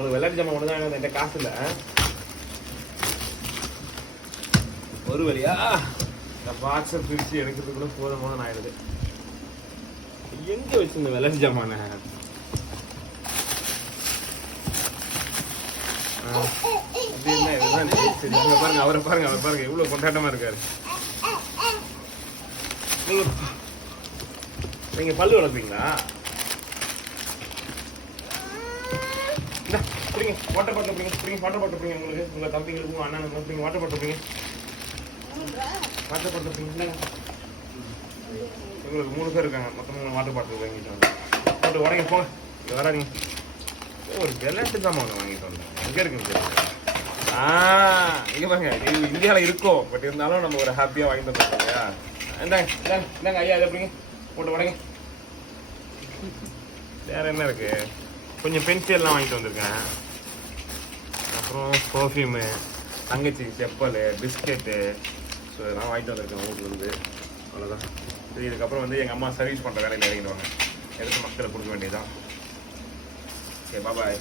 உங்களுக்கு விளையாட்டு ஜாமான் ஒன்று தான் என்கிட்ட காசு இல்லை. ஒரு வழியா இந்த பாக்ஸை பிரித்து எடுக்கிறதுக்குள்ள போதும் ஆயிடுது. எங்கே வச்சு இந்த விளையாட்டு ஜாமான பாருங்க, அவரை பாருங்க, அவர் பாருங்க எவ்வளவு கொண்டாட்டமா இருக்காரு. நீங்க பல்லு வளர்ப்பீங்களா? வாட்டர் பாட்டில் பிடிங்க, வாட்டர் பாட்டில் பிடிங்க. உங்களுக்கு உங்க தம்பிங்களுக்கும் அண்ணனுக்கும் பிடிங்க, வாட்டர் பாட்டில் பிடிங்க, வாட்டர் பாட்டில் பிடிங்க. உங்களுக்கு 3 பேர் இருக்காங்க, மொத்தம் 3 வாட்டர் பாட்டில் வாங்கிட்டு வாங்க. போட்டு உடனே போங்க, இங்கே வராதிங்க. ஒரு விளையாட்டு ஜாமான் ஒன்று வாங்கிட்டு வந்தேன். எங்கே இருக்குன்னு தெரியுங்க. இங்கே பாருங்க, இது இந்தியாவில் இருக்கும், பட் இருந்தாலும் நம்ம ஒரு ஹாப்பியாக வாங்கிட்டு வந்தோம் இல்லையா. இந்தாங்க ஐயா, இதை அப்படிங்க போட்டு உடனே. வேற என்ன இருக்கு, கொஞ்சம் பென்சில்லாம் வாங்கிட்டு வந்திருக்கேன். அப்புறம் பர்ஃப்யூமு, தங்கச்சிக்கு செப்பல், பிஸ்கெட்டு, ஸோ இதெல்லாம் வாங்கிட்டு வந்திருக்கேன் ஊர்லேருந்து. அவ்வளோதான். சரி, இதுக்கப்புறம் வந்து எங்கள் அம்மா சர்வீஸ் பண்ணுற வேலையில் இறங்கிடுவாங்க. எடுத்து மக்களை கொடுக்க வேண்டியதுதான். ஓகே, பாய்.